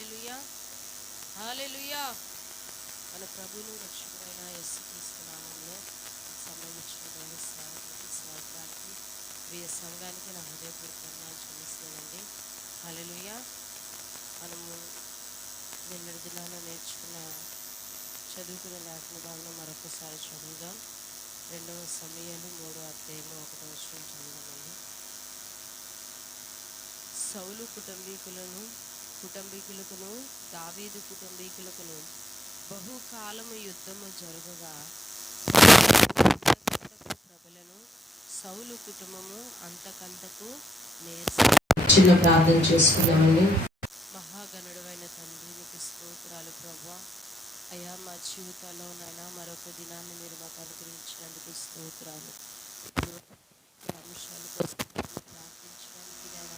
Hallelujah hallelujah మన ప్రభువును రక్షకుడైన ఎస్సు తీసుకున్నామంలో సంబంధించిన దైవ సేవకులకి స్వాగతానికి ప్రియ సంఘానికి నా హృదయపూర్వకంగా చెల్లిస్తున్నానండి. హాలెలుయా మనము నిన్నటి దినాన నేర్చుకున్న చదువుకున్న లేఖన భావన మరొకసారి చదువుదాం. రెండవ సమయాలు మూడో అధ్యాయము ఒకటో వచ్చిన చదువుదామండి. సౌలు కుటుంబీకులను కుటుంబీకులకును దావీదు కుటుంబీకులకును బహుకాలము యుద్ధము జరగగా ప్రబలను. సౌలు కుటుంబము అంతకంతకు చిన్న ప్రార్థన చేసుకున్నామని మహాగణుడైన తండ్రి నీకు స్తోత్రాలు ప్రభా అయ్యా మా జీవితాల్లో నాయన మరొక దినాన్ని మీరు మాకు అనుగ్రహించినందుకు స్తోత్రాలు. అంశాల కోసం ప్రార్థించడానికి నాయన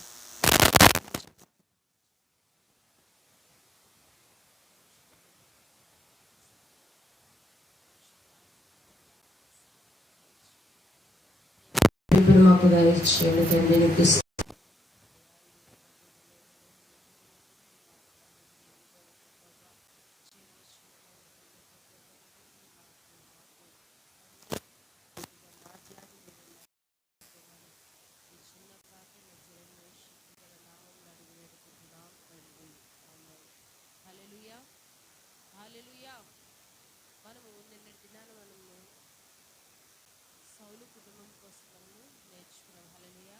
ఇప్పుడు మాకు దయచేయండి తండ్రి నీకు స్తోత్రాలు. హల్లెలూయా హల్లెలూయా మనము నిన్నటి దినాన మనము సౌలు కుటుంబం కోసం మనము నేర్చుకున్నాం హలలియ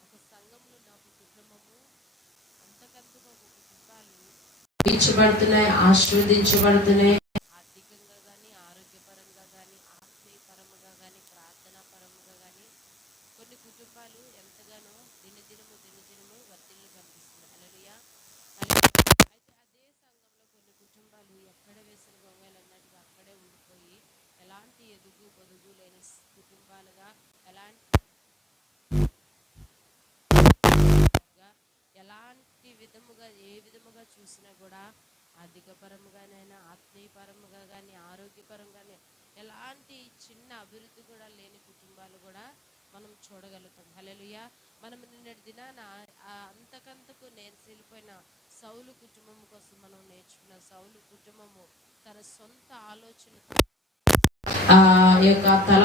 ఒక సంఘంలో నాకు కుటుంబము అంతకంతగా ఒక కుటుంబాలు ఇచ్చబడుతున్నాయి ఆశీర్వదించబడుతున్నాయి ఆర్థికంగా కానీ ఆరోగ్యపరంగా కానీ ఆత్మీయపరంగా కానీ ప్రార్థనా పరంగా కానీ కొన్ని కుటుంబాలు ఎంతగానో దినదినము దినదినము వర్తిల్లు కనిపిస్తుంది హల్లెలూయా హల్లెలూయా. అయితే అదే సంఘంలో కొన్ని కుటుంబాలు ఎక్కడ వేసిన గొంగలు అన్నట్టుగా అక్కడే ఉండిపోయి ఎలాంటి ఎదుగు పొదుగు లేని స్- కుటుంబాలుగా ఎలాంటి గా ఎలాంటి విధముగా ఏ విధముగా చూసినా కూడా ఆర్థిక పరముగానైనా ఆత్మీయ కానీ ఆరోగ్యపరంగానే ఎలాంటి చిన్న అభివృద్ధి కూడా లేని కుటుంబాలు కూడా మనం చూడగలుగుతాం. హల్లెలూయా. మనం నిన్నటి దినాన అంతకంతకు నేర్చెల్లిపోయిన సౌలు కుటుంబం కోసం మనం నేర్చుకున్న సౌలు కుటుంబము తన సొంత ఆలోచన యొక్క తల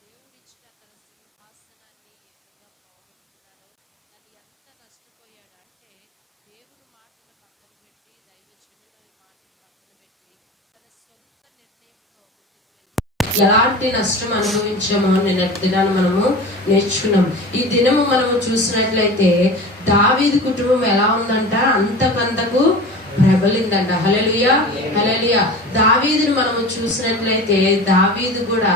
దేవుడిచ్చిన తన సింహాసనాన్ని ఏ విధంగా పోగొట్టుకున్నాడో తను ఎంత నష్టపోయాడు అంటే దేవుని మాటలు పక్కన పెట్టి దైవజనుల మాటలు పక్కన పెట్టి తన సొంత నిర్ణయంతో ముందుకు వెళ్ళి ఎలాంటి నష్టం అనుభవించామో నిన్న దినాన్ని మనము నేర్చుకున్నాం. ఈ దినము మనము చూసినట్లయితే దావీదు కుటుంబం ఎలా ఉందంట? అంతకంతకు ప్రబలిందంట. హలలియా హలలియా దావీదుని మనము చూసినట్లయితే దావీదు కూడా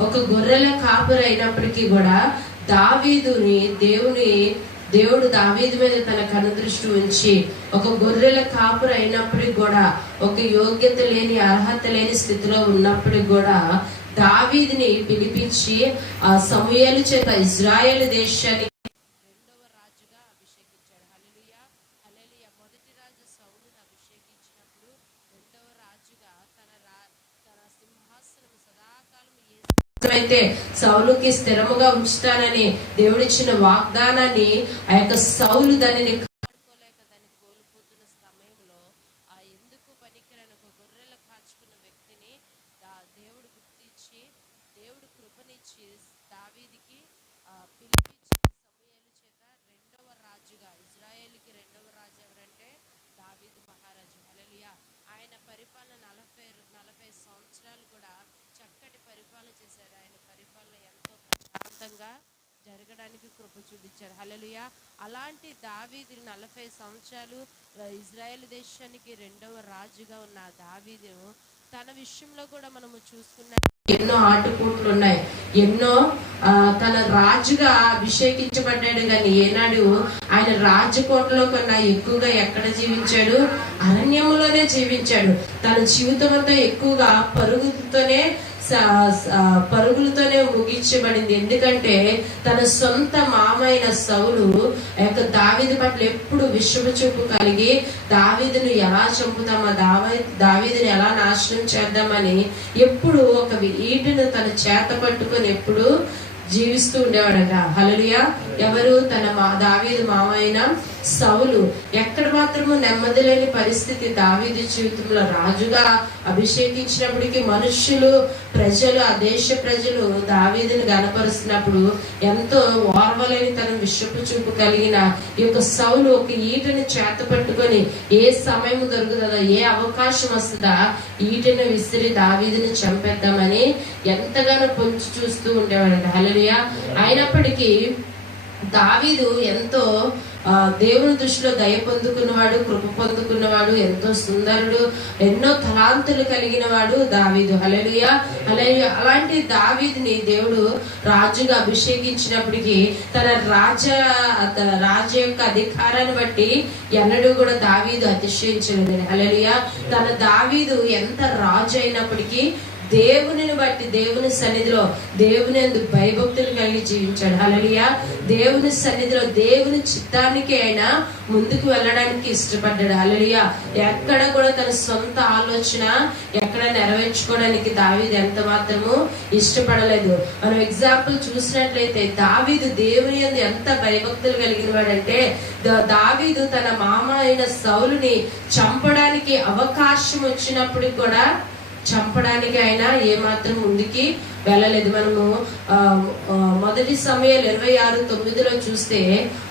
ఒక గొర్రెల కాపురు అయినప్పటికీ కూడా దావీదుని దేవుని దేవుడు దావీదు మీద తన కనుదృష్టి ఉంచి ఒక గొర్రెల కాపురు అయినప్పటికి కూడా ఒక యోగ్యత లేని అర్హత లేని స్థితిలో ఉన్నప్పటికి కూడా దావీదిని పిలిపించి ఆ సమూయేలు చేత ఇజ్రాయేల్ దేశాన్ని అయితే సౌలుకి స్థిరముగా ఉంచుతానని దేవుడిచ్చిన వాగ్దానాన్ని ఆ యొక్క సౌలు దానిని కాడుకోలేక దాన్ని కోల్పోతున్న సమయంలో ఆ ఎందుకు పనికిరాని ఒక గొర్రెల కాచుకున్న వ్యక్తిని దా- దేవుడు గుర్తించి దేవుడు కృపనిచ్చి దావీదికి ఆ, పిలిపించి సమూయేలు చేత రెండవ రాజుగా ఇజ్రాయేల్కి రెండవ రాజు ఎవరంటే దావీదు మహారాజు. అలలియా ఆయన పరిపాలన నలభై నలభై సంవత్సరాలు కూడా చక్కటి పరిపాలన చేశారు. ఆయన పరిపాలన ఎంతో ప్రశాంతంగా జరగడానికి కృప చూపించారు. హల్లెలూయా. అలాంటి దావీది నలభై సంవత్సరాలు ఇజ్రాయెల్ దేశానికి రెండవ రాజుగా ఉన్న ఆ దావీదు తన విషయంలో కూడా మనము చూసుకున్న ఎన్నో ఆటుపోట్లు ఉన్నాయి. ఎన్నో తన రాజుగా అభిషేకించబడ్డాడు కానీ ఏనాడు ఆయన రాజకోటలో కన్నా ఎక్కువగా ఎక్కడ జీవించాడు? అరణ్యములోనే జీవించాడు. తన జీవితం అంతా ఎక్కువగా పరుగుతోనే పరుగులతోనే ముగించబడింది. ఎందుకంటే తన సొంత మామైన సౌలు ఆ యొక్క దావీదు పట్ల ఎప్పుడు విశ్వ చూపు కలిగి దావీదును ఎలా చంపుదామా దావీ దావీదుని ఎలా నాశనం చేద్దామని ఎప్పుడు ఒక ఈటును తన చేత పట్టుకొని ఎప్పుడు జీవిస్తూ ఉండేవాడట. హలలియా ఎవరు తన మా దావీదు మామైన సౌలు ఎక్కడ మాత్రము నెమ్మది లేని పరిస్థితి దావీదు జీవితంలో రాజుగా అభిషేకించినప్పటికీ మనుష్యులు ప్రజలు ఆ దేశ ప్రజలు దావీదుని గనపరుస్తున్నప్పుడు ఎంతో ఓర్వలేని తన విషపు చూపు కలిగిన ఈ యొక్క సౌలు ఒక ఈటని చేత పట్టుకొని ఏ సమయం దొరుకుతుందో ఏ అవకాశం వస్తుందా ఈటను విసిరి దావీదుని చంపేద్దామని ఎంతగానో పొంచి చూస్తూ ఉండేవాడంట హల్లెలూయా. అయినప్పటికీ దావీదు ఎంతో దేవుని దృష్టిలో దయ పొందుకున్నవాడు కృప పొందుకున్నవాడు ఎంతో సుందరుడు ఎన్నో తలాంతులు కలిగిన వాడు దావీదు. హలలియ హలలియ అలాంటి దావీదిని దేవుడు రాజుగా అభిషేకించినప్పటికీ తన రాజ తన రాజు యొక్క అధికారాన్ని బట్టి ఎన్నడూ కూడా దావీదు అతిశయించలేదు హలలియ తన దావీదు ఎంత రాజు అయినప్పటికీ దేవునిని బట్టి దేవుని సన్నిధిలో దేవుని ఎందు భయభక్తులు కలిగి జీవించాడు. అలలియా దేవుని సన్నిధిలో దేవుని చిత్తానికి ఆయన ముందుకు వెళ్ళడానికి ఇష్టపడ్డాడు. అలలియ ఎక్కడ కూడా తన సొంత ఆలోచన ఎక్కడ నెరవేర్చుకోవడానికి దావీదు ఎంత మాత్రము ఇష్టపడలేదు. మనం ఎగ్జాంపుల్ చూసినట్లయితే దావీదు దేవుని ఎందు ఎంత భయభక్తులు కలిగిన వాడంటే దావీదు తన మామ అయిన సౌలుని చంపడానికి అవకాశం వచ్చినప్పుడు కూడా చంపడానికి అయినా ఏమాత్రం ముందుకి వెళ్ళలేదు. మనము మొదటి సమయాలు ఇరవై ఆరు తొమ్మిదిలో చూస్తే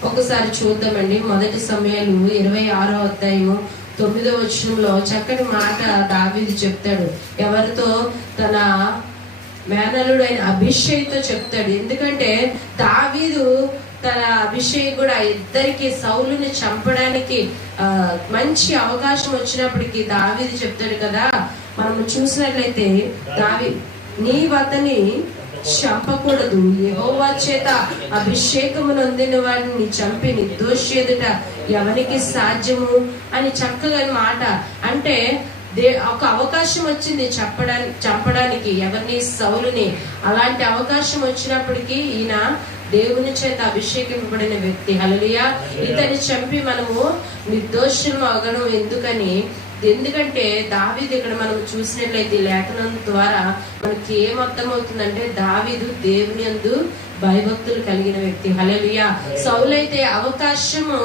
ఒకసారి చూద్దామండి. మొదటి సమయాలు ఇరవై ఆరో అధ్యాయము తొమ్మిదో వచనంలో చక్కటి మాట దావీది చెప్తాడు. ఎవరితో? తన మేనలుడు అయిన అభిషేక్తో చెప్తాడు. ఎందుకంటే దావీదు తన అభిషేక్ కూడా ఇద్దరికి సౌలుని చంపడానికి మంచి అవకాశం వచ్చినప్పటికీ దావీది చెప్తాడు కదా మనం చూసినట్లయితే దావి నీ వద్దని చంపకూడదు. యహోవా చేత అభిషేకమును అందిన వాడిని చంపి నిర్దోషి ఎదుట ఎవరికి సాధ్యము? అని చక్కగా మాట. అంటే దే ఒక అవకాశం వచ్చింది చెప్పడానికి చంపడానికి ఎవరిని? సౌలుని. అలాంటి అవకాశం వచ్చినప్పటికీ ఈయన దేవుని చేత అభిషేకింపబడిన వ్యక్తి. హలలియా ఇతని చంపి మనము నిర్దోషం అవగడం ఎందుకని? ఎందుకంటే దావీదు ఇక్కడ మనం చూసినట్లయితే లేఖనం ద్వారా మనకి ఏం అర్థమవుతుందంటే దావీదు దేవుని యందు భయభక్తులు కలిగిన వ్యక్తి. హలలియా సౌలైతే అవకాశము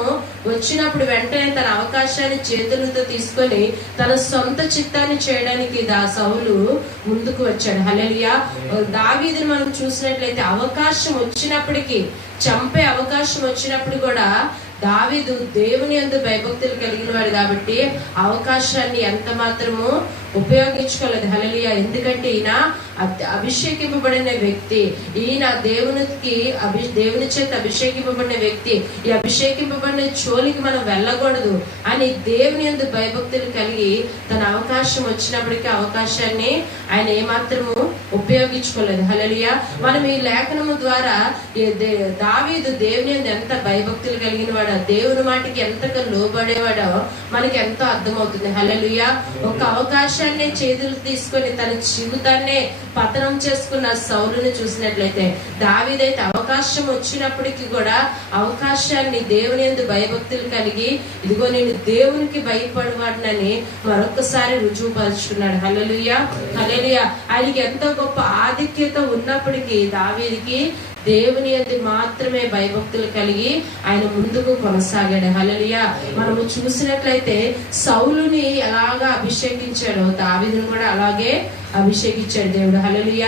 వచ్చినప్పుడు వెంటనే తన అవకాశాన్ని చేతులతో తీసుకొని తన సొంత చిత్తాన్ని చేయడానికి దా సౌలు ముందుకు వచ్చాడు. హలలియా దావీదుని మనం చూసినట్లయితే అవకాశం వచ్చినప్పటికీ చంపే అవకాశం వచ్చినప్పుడు కూడా దావీదు దేవుని అందు భయభక్తులు కలిగిన వాడు కాబట్టి అవకాశాన్ని ఎంత మాత్రము ఉపయోగించుకోలేదు. హలలియ ఎందుకంటే ఈయన అభిషేకింపబడిన వ్యక్తి. ఈయన దేవునికి అభి దేవుని చేత అభిషేకింపబడిన వ్యక్తి. ఈ అభిషేకింపబడిన చోలికి మనం వెళ్ళకూడదు అని దేవుని యందు భయభక్తులు కలిగి తన అవకాశం వచ్చినప్పటికీ అవకాశాన్ని ఆయన ఏమాత్రము ఉపయోగించుకోలేదు. హలలియ మనం ఈ లేఖనము ద్వారా ఈ దే- దావీదు దేవుని యందు ఎంత భయభక్తులు కలిగిన వాడో దేవుని మాటికి ఎంతగా లోబడేవాడో మనకి ఎంతో అర్థమవుతుంది. హలలియ ఒక అవకాశం అవకాశాన్ని చేతులు తీసుకొని తన జీవితాన్నే పతనం చేసుకున్న సౌరుని చూసినట్లయితే దావిదైతే అవకాశం వచ్చినప్పటికీ కూడా అవకాశాన్ని దేవుని ఎందు భయభక్తులు కలిగి ఇదిగో నేను దేవునికి భయపడవాడినని మరొకసారి రుజువుపరుచుకున్నాడు. హలలుయ హలలుయ ఆయనకి ఎంతో గొప్ప ఆధిక్యత ఉన్నప్పటికీ దావీదికి దేవుని అది మాత్రమే భయభక్తులు కలిగి ఆయన ముందుకు కొనసాగాడు. హలలియ మనము చూసినట్లయితే సౌలుని ఎలాగా అభిషేకించాడో దావీదుని కూడా అలాగే అభిషేకించాడు దేవుడు. హలలియ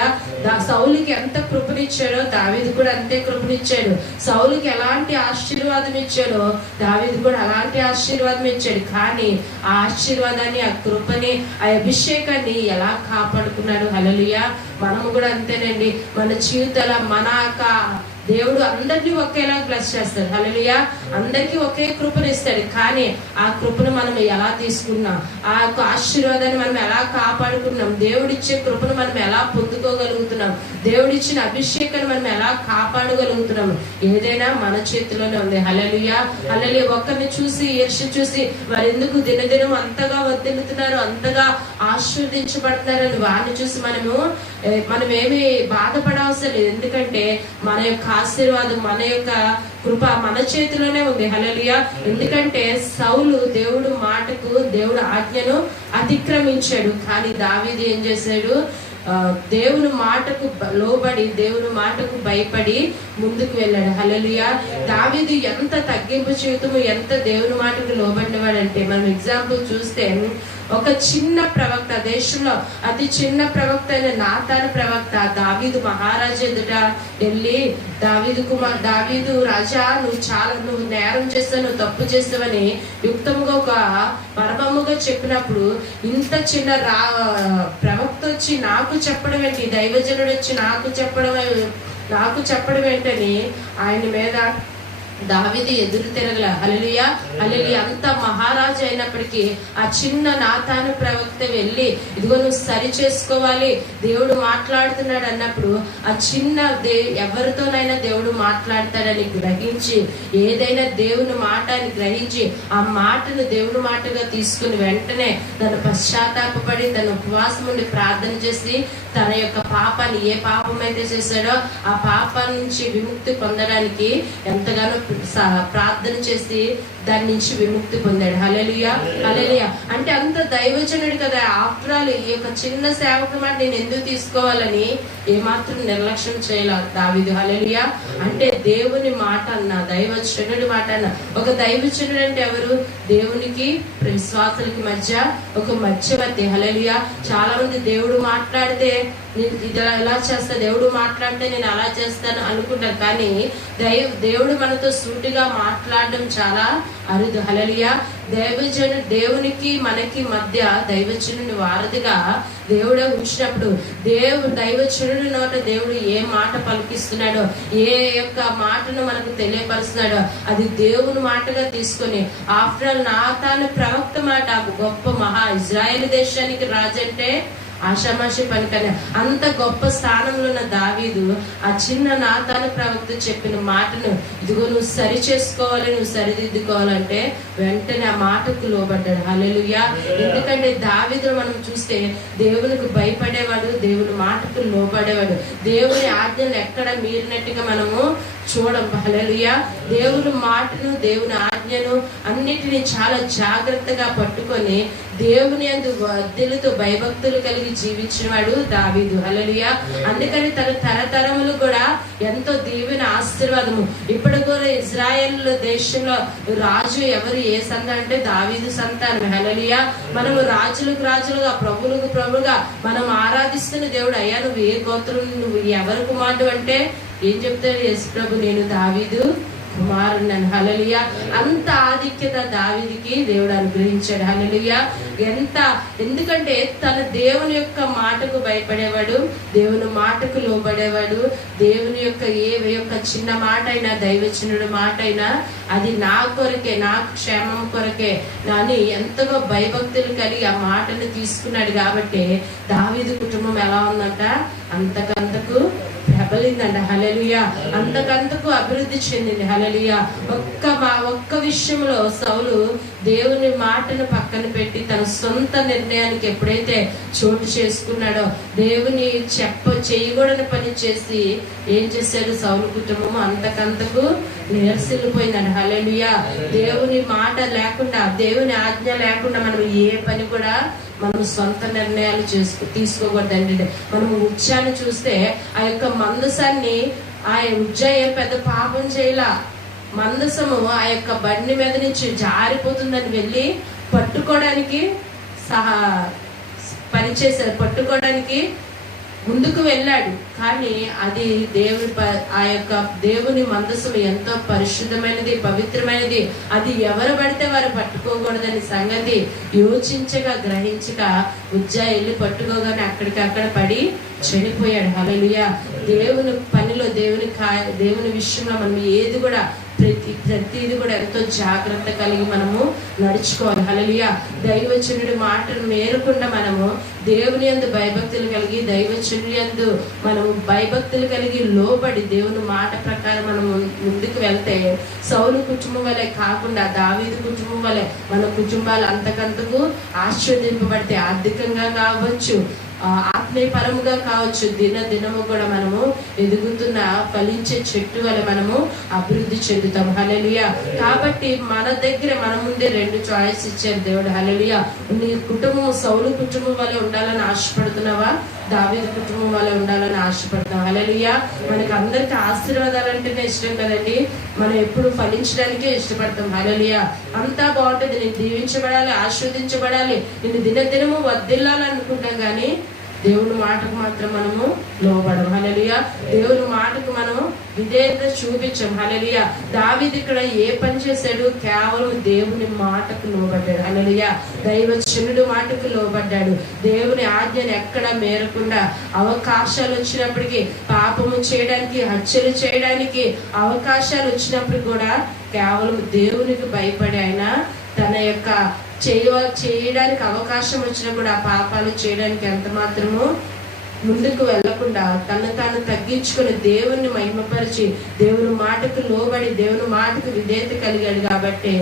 సౌలుకి ఎంత కృపనిచ్చాడో దావిది కూడా అంతే కృపనిచ్చాడు. సౌలుకి ఎలాంటి ఆశీర్వాదం ఇచ్చాడో దావిది కూడా అలాంటి ఆశీర్వాదం ఇచ్చాడు. కానీ ఆ ఆశీర్వాదాన్ని ఆ కృపని ఆ అభిషేకాన్ని ఎలా కాపాడుకున్నాడు? హలలియా మనము కూడా అంతేనండి. మన జీవితాల మన యొక్క దేవుడు అందరినీ ఒకేలా బ్లెస్ చేస్తాడు. హల్లెలూయా అందరికీ ఒకే కృపను ఇస్తాడు కానీ ఆ కృపను మనం ఎలా తీసుకున్నాం? ఆ యొక్క ఆశీర్వాదాన్ని మనం ఎలా కాపాడుకున్నాం? దేవుడిచ్చే కృపను మనం ఎలా పొందుకోగలుగుతున్నాం? దేవుడిచ్చిన అభిషేకాన్ని మనం ఎలా కాపాడగలుగుతున్నాం? ఏదైనా మన చేతిలోనే ఉంది. హల్లెలూయా అలలి ఒక్కరిని చూసి ఈర్ష చూసి వారెందుకు దినదినం అంతగా వర్దిల్లుతున్నారు అంతగా ఆశీర్వదించబడుతున్నారని వారిని చూసి మనము మనం ఏమి బాధపడవసరం లేదు. ఎందుకంటే మన యొక్క ఆశీర్వాదం మన యొక్క కృప మన చేతిలోనే ఉంది. హలలియా ఎందుకంటే సౌలు దేవుడు మాటకు దేవుడు ఆజ్ఞను అతిక్రమించాడు. కానీ దావీదు ఏం చేశాడు? దేవుని మాటకు లోబడి దేవుని మాటకు భయపడి ముందుకు వెళ్ళాడు. హలలియా దావిది ఎంత తగ్గింపు జీవితము ఎంత దేవుని మాటకు లోబడినవాడంటే మనం ఎగ్జాంపుల్ చూస్తే ఒక చిన్న ప్రవక్త దేశంలో అతి చిన్న ప్రవక్త అయిన నాతాను ప్రవక్త దావీదు మహారాజు ఎదుట వెళ్ళి దావీదు కుమార్ దావీదు రాజా నువ్వు చాలా నువ్వు నేరం చేస్తావు నువ్వు తప్పు చేస్తావని యుక్తముగా ఒక పరమముగా చెప్పినప్పుడు ఇంత చిన్న రా ప్రవక్త వచ్చి నాకు చెప్పడం ఏంటి? దైవజనుడు వచ్చి నాకు చెప్పడం నాకు చెప్పడం ఏంటని ఆయన మీద దావిది ఎదురు తిరగల. హలలియ హలలి అంత మహారాజు అయినప్పటికీ ఆ చిన్న నాతాను ప్రవక్త వెళ్ళి ఇదిగో నువ్వు సరి చేసుకోవాలి దేవుడు మాట్లాడుతున్నాడు అన్నప్పుడు ఆ చిన్న దే ఎవరితోనైనా దేవుడు మాట్లాడతాడని గ్రహించి ఏదైనా దేవుని మాట అని గ్రహించి ఆ మాటను దేవుడి మాటగా తీసుకుని వెంటనే తను పశ్చాత్తాపడి తన ఉపవాసం ఉండి ప్రార్థన చేసి తన యొక్క పాపాన్ని ఏ పాపం అయితే చేశాడో ఆ పాపం నుంచి విముక్తి పొందడానికి ఎంతగానో ప్రార్థన చేసి దాని నుంచి విముక్తి పొందాడు. హలలుయా హలలుయా అంటే అంత దైవజనుడు కదా. ఆఫ్టర్ ఆల్ ఈ యొక్క చిన్న సేవకు మాట నేను ఎందుకు తీసుకోవాలని ఏమాత్రం నిర్లక్ష్యం చేయాల దావిదు. హలలుయా అంటే దేవుని మాట అన్న దైవజనుడి మాట అన్న. ఒక దైవజనుడు అంటే ఎవరు? దేవునికి విశ్వాసులకి మధ్య ఒక మధ్యవర్తి. హలలుయా చాలా మంది దేవుడు మాట్లాడితే నేను ఇది ఎలా చేస్తా దేవుడు మాట్లాడితే నేను అలా చేస్తాను అనుకుంటాను కానీ దైవ దేవుడు మనతో సూటిగా మాట్లాడడం చాలా అరుదు. హలలియా దైవజను దేవునికి మనకి మధ్య దైవజనుని వారధిగా దేవుడే ఉంచినప్పుడు దేవు దైవజనుడి నోట దేవుడు ఏ మాట పలికిస్తున్నాడో ఏ యొక్క మాటను మనకు తెలియపరుస్తున్నాడో అది దేవుని మాటగా తీసుకొని ఆఫ్టర్ ఆల్ నాతాను ప్రవక్త మాట గొప్ప మహా ఇజ్రాయెల్ దేశానికి రాజంటే ఆషామాషి పని కానీ అంత గొప్ప స్థానంలో ఉన్న దావీదు ఆ చిన్న నాతాను ప్రవక్త చెప్పిన మాటను ఇదిగో నువ్వు సరి చేసుకోవాలి నువ్వు సరిదిద్దుకోవాలంటే వెంటనే ఆ మాటకు లోబడ్డాడు. హల్లెలూయా. ఎందుకంటే దావీదు మనం చూస్తే దేవునికి భయపడేవాడు దేవుని మాటకు లోబడేవాడు. దేవుని ఆజ్ఞలు ఎక్కడ మీరినట్టుగా మనము చూడం హలలుయ దేవుని మాటను దేవుని ఆజ్ఞను అన్నిటిని చాలా జాగ్రత్తగా పట్టుకొని దేవుని అందు వర్ధిల్లుతో భయభక్తులు కలిగి జీవించినవాడు దావీదు. హలలుయ అందుకని తన తరతరములు కూడా ఎంతో దీవెన ఆశీర్వాదము. ఇప్పుడు కూడా ఇజ్రాయెల్ దేశంలో రాజు ఎవరు ఏ సంత అంటే దావీదు సంతానం హలలుయ మనము రాజులకు రాజులుగా ప్రభులకు ప్రభుగా మనం ఆరాధిస్తున్న దేవుడు అయ్యా. నువ్వు ఏ గోత్రం నువ్వు ఎవరి కుమారుడు అంటే ఏం చెప్తాడు యశ్ ప్రభు నేను దావీదు కుమారున్నాను హలలియ అంత ఆధిక్యత దావిదికి దేవుడు అనుగ్రహించాడు. హలలియ ఎంత ఎందుకంటే తన దేవుని యొక్క మాటకు భయపడేవాడు దేవుని మాటకు లోబడేవాడు దేవుని యొక్క ఏ యొక్క చిన్న మాట అయినా దైవచనుడు మాట అయినా అది నా కొరకే నా క్షేమం కొరకే అని ఎంతగా భయభక్తులు కలిగి ఆ మాటను తీసుకున్నాడు. కాబట్టి దావీదు కుటుంబం ఎలా ఉందంట? అంతకంతకు ప్రబలిందంట హలలియ అంతకంతకు అభివృద్ధి చెందింది. హలలియ ఒక్క మా ఒక్క విషయంలో సౌలు దేవుని మాటను పక్కన పెట్టి తన సొంత నిర్ణయానికి ఎప్పుడైతే చోటు చేసుకున్నాడో దేవుని చెప్ప చేయకూడని పని చేసి ఏం చేశాడు? సౌలు కుటుంబం అంతకంతకు నిరసిల్లిపోయిందండి హలలియ దేవుని మాట లేకుండా దేవుని ఆజ్ఞ లేకుండా మనం ఏ పని కూడా మనం సొంత నిర్ణయాలు చేసుకో తీసుకోకూడదండి. మనం ఉచ్చాన్ని చూస్తే ఆ యొక్క మందసాన్ని ఆ ఉజ్జ ఏం పెద్ద పాపం చేయలా. మందసము ఆ యొక్క బండి మీద నుంచి జారిపోతుందని వెళ్ళి పట్టుకోవడానికి సహా పనిచేశారు పట్టుకోవడానికి ముందుకు వెళ్ళాడు. కానీ అది దేవుని ప- ఆ యొక్క దేవుని మందసం ఎంతో పరిశుద్ధమైనది పవిత్రమైనది. అది ఎవరు పడితే వారు పట్టుకోకూడదని సంగతి యోచించగా గ్రహించక ఉజ్జా వెళ్ళి పట్టుకోగానే అక్కడికి అక్కడ పడి చనిపోయాడు. హల్లెలూయా. దేవుని పనిలో దేవుని కా దేవుని విషయంలో మనం ఏది కూడా ప్రతి ప్రతిది కూడా ఎంతో జాగ్రత్త కలిగి మనము నడుచుకోవాలి. హల్లెలూయా. దైవచనుడి మాటను మేరకుండా మనము దేవుని యందు భయభక్తులు కలిగి దైవచనుడి యందు మనము భయభక్తులు కలిగి లోబడి దేవుని మాట ప్రకారం మనము ముందుకు వెళ్తే సౌలు కుటుంబం వలె కాకుండా దావీదు కుటుంబం వలె మన కుటుంబాలు అంతకంతకు ఆశీర్వదింపబడితే ఆర్థికంగా కావచ్చు ఆ, ఆత్మీయ కావచ్చు. దిన దినము కూడా మనము ఎదుగుతున్న ఫలించే చెట్టు వల్ల మనము అభివృద్ధి చెందుతాం హలలియ కాబట్టి మన దగ్గర మన ముందే రెండు చాయిస్ ఇచ్చారు దేవుడు. హలలియ నీ కుటుంబం సౌలు కుటుంబం వల్ల ఉండాలని ఆశపడుతున్నావా? దావేది కుటుంబం వల్ల ఉండాలని ఆశపడతాం హలెలుయా మనకి అందరికి ఆశీర్వాదాలు అంటేనే ఇష్టం కదండి. మనం ఎప్పుడు ఫలించడానికే ఇష్టపడతాం. హలెలుయా అంతా బాగుంటుంది. నేను దీవించబడాలి ఆస్వాదించబడాలి నేను దినదినము వర్దిల్లాలనుకుంటాం కానీ దేవుని మాటకు మాత్రం మనము లోబడం హలలియ దేవుని మాటకు మనము విధేయత చూపించం హలలియ దావిది ఇక్కడ ఏ పని చేశాడు? కేవలం దేవుని మాటకు లోబడ్డాడు. హలలియా దైవచనుడు మాటకు లోబడ్డాడు. దేవుని ఆజ్ఞను ఎక్కడ మేరకుండా అవకాశాలు వచ్చినప్పటికీ పాపము చేయడానికి హత్యలు చేయడానికి అవకాశాలు వచ్చినప్పుడు కూడా కేవలం దేవుని భయపడి ఆయన తన యొక్క చేయ చేయడానికి అవకాశం వచ్చినా కూడా ఆ పాపాలు చేయడానికి ఎంత మాత్రము ముందుకు వెళ్ళకుండా తను తాను తగ్గించుకుని దేవుణ్ణి మహిమపరిచి దేవుని మాటకు లోబడి దేవుని మాటకు విధేయత కలిగాడు కాబట్టి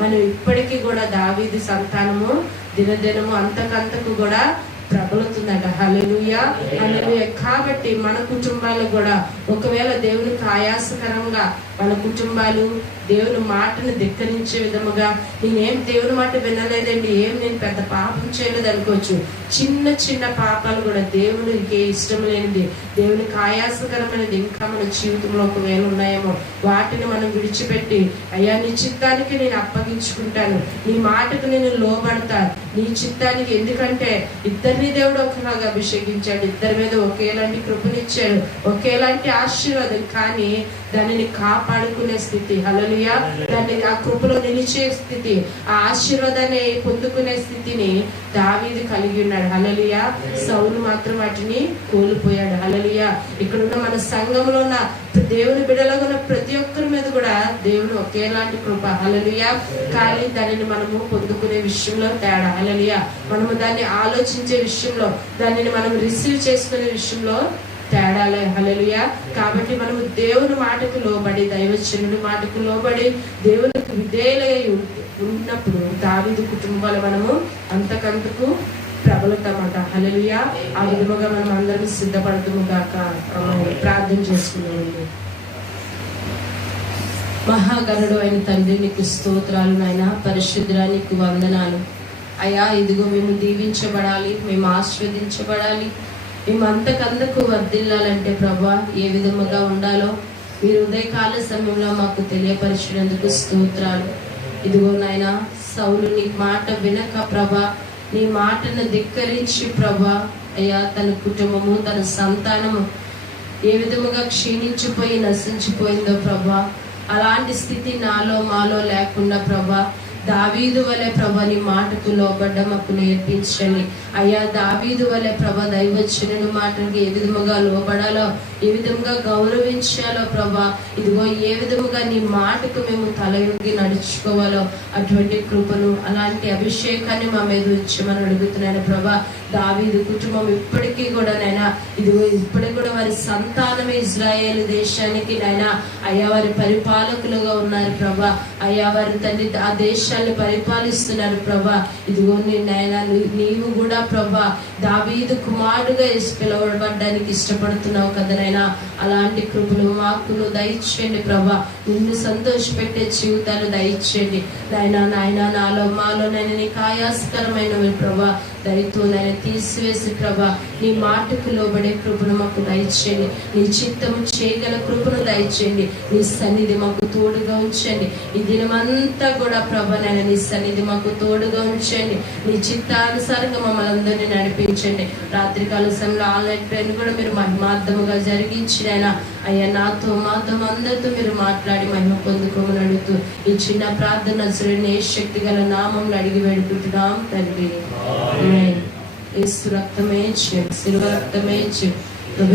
మనం ఇప్పటికీ కూడా దావీది సంతానము దినదినము అంతకంతకు కూడా ప్రబలుతుందట. హల్లెలూయా. హల్లెలూయా. కాబట్టి మన కుటుంబాలు కూడా ఒకవేళ దేవునికి ఆయాసకరంగా మన కుటుంబాలు దేవుని మాటను ధిక్కరించే విధముగా నేనేం దేవుని మాట వినలేదండి ఏం నేను పెద్ద పాపం చేయలేదు అనుకోవచ్చు. చిన్న చిన్న పాపాలు కూడా దేవునికి ఇష్టం లేనిది దేవునికి ఆయాసకరమైనది ఇంకా మన జీవితంలో ఒకవేళ ఉన్నాయేమో వాటిని మనం విడిచిపెట్టి అయ్యా నీ చిత్తానికి నేను అప్పగించుకుంటాను. నీ మాటకు నేను లోబడతా. నీ చిత్తానికి ఎందుకంటే ఇద్దరిని దేవుడు ఒకలాగా అభిషేకించాడు. ఇద్దరి మీద ఒకేలాంటి కృపనిచ్చాడు ఒకేలాంటి ఆశీర్వాదం. కానీ దానిని కాపాడుకునే స్థితి. హలలుయా దాన్ని ఆ కృపలో నిలిచే స్థితి. ఆ ఆశీర్వాదాన్ని పొందుకునే స్థితిని దావీది కలిగి ఉన్నాడు. హలలుయా సౌలు మాత్రం వాటిని కోల్పోయాడు. హలలుయా ఇక్కడ ఉన్న మన సంఘంలో ఉన్న దేవుని బిడలో ఉన్న ప్రతి ఒక్కరి మీద కూడా దేవుడు ఒకేలాంటి కృప. హలలుయా కానీ దానిని మనము పొందుకునే విషయంలో తేడా. హలలుయా మనము దాన్ని ఆలోచించే విషయంలో దానిని మనం రిసీవ్ చేసుకునే విషయంలో తేడాలే. హలలుయా కాబట్టి మనము దేవుని మాటకు లోబడి దైవచనుడి మాటకు లోబడి దేవునికి విధేయులై ఉన్నప్పుడు దావిదు కుటుంబాలు మనము అంతకంతకు ప్రబలుతామట. హలలుయా ఆ విధముగా మనం అందరం సిద్ధపడతాము గాక. ప్రార్థన చేసుకున్నామండి మహాగణుడు అయిన తండ్రి నీకు స్తోత్రాలు నాయన. పరిశుద్రానికి వందనాలు. అయ్యా ఇదిగో మేము దీవించబడాలి మేము ఆస్వాదించబడాలి మేము అంతకంతకు వర్ధిల్లాలంటే ప్రభా ఏ విధముగా ఉండాలో మీరు ఉదయకాల సమయంలో మాకు తెలియపరిచినందుకు స్తోత్రాలు. ఇదిగో నాయన సౌలు నీ మాట వినక ప్రభా నీ మాటను ధిక్కరించి ప్రభా అయ్యా తన కుటుంబము తన సంతానము ఏ విధముగా క్షీణించిపోయి నశించిపోయిందో ప్రభా అలాంటి స్థితి నాలో మాలో లేకుండా ప్రభా దావీదు వలె ప్రభ నీ మాటకు లోబడ్డ మాకు నేర్పించండి అయ్యా దావీదు వలె ప్రభా దైవచనుని మాటకి ఏ విధముగా లోబడాలో ఏ విధముగా గౌరవించాలో ప్రభా ఇదిగో ఏ విధముగా నీ మాటకు మేము తలయొగ్గి నడుచుకోవాలో అటువంటి కృపను అలాంటి అభిషేకాన్ని మా మీద ఉంచమని అడుగుతున్నాను ప్రభా. దావీదు కుటుంబం ఇప్పటికీ కూడా నైనా ఇదిగో ఇప్పటికి కూడా వారి సంతానమే ఇజ్రాయేల్ దేశానికి నైనా అయ్యా వారి పరిపాలకులుగా ఉన్నారు ప్రభా. అయ్యా వారి తండ్రి ఆ దేశ దేశాన్ని పరిపాలిస్తున్నారు ప్రభా. ఇదిగో నీ నాయన నీవు కూడా ప్రభా దావీదు కుమారుడుగా వేసి ఇష్టపడుతున్నావు కదా నైనా అలాంటి కృపలు మాకులు దయచేయండి ప్రభా. నిన్ను సంతోషపెట్టే జీవితాలు దయచేయండి. నాయన నాయన నాలో మాలో నేను నీకు ఆయాసకరమైనవి ప్రభా. దయతో నాయన తీసివేసి ప్రభా నీ మాటకు లోబడే కృపను మాకు దయచేయండి. నీ చిత్తము చేయగల కృపను దయచేయండి. నీ సన్నిధి మాకు తోడుగా ఉంచండి. ఈ దినమంతా కూడా ప్రభా నాయన నీ సన్నిధి మాకు తోడుగా ఉంచండి. నీ చిత్తానుసారంగా మమ్మల్ని అందరినీ నడిపించండి. రాత్రికాల సమయంలో ఆన్లైన్ ట్రైన్ కూడా మీరు మహిమార్థముగా జరిగించిన అయ్యా నాతో మాతో అందరితో మీరు మాట్లాడి మహిమ పొందుకోమని అడుగుతూ ఈ చిన్న ప్రార్థన ఏ శక్తి గల నామంలో అడిగి వేడుకుంటున్నాం తండ్రి. యేసు రక్తమే శిలువ రక్తమే ప్రభు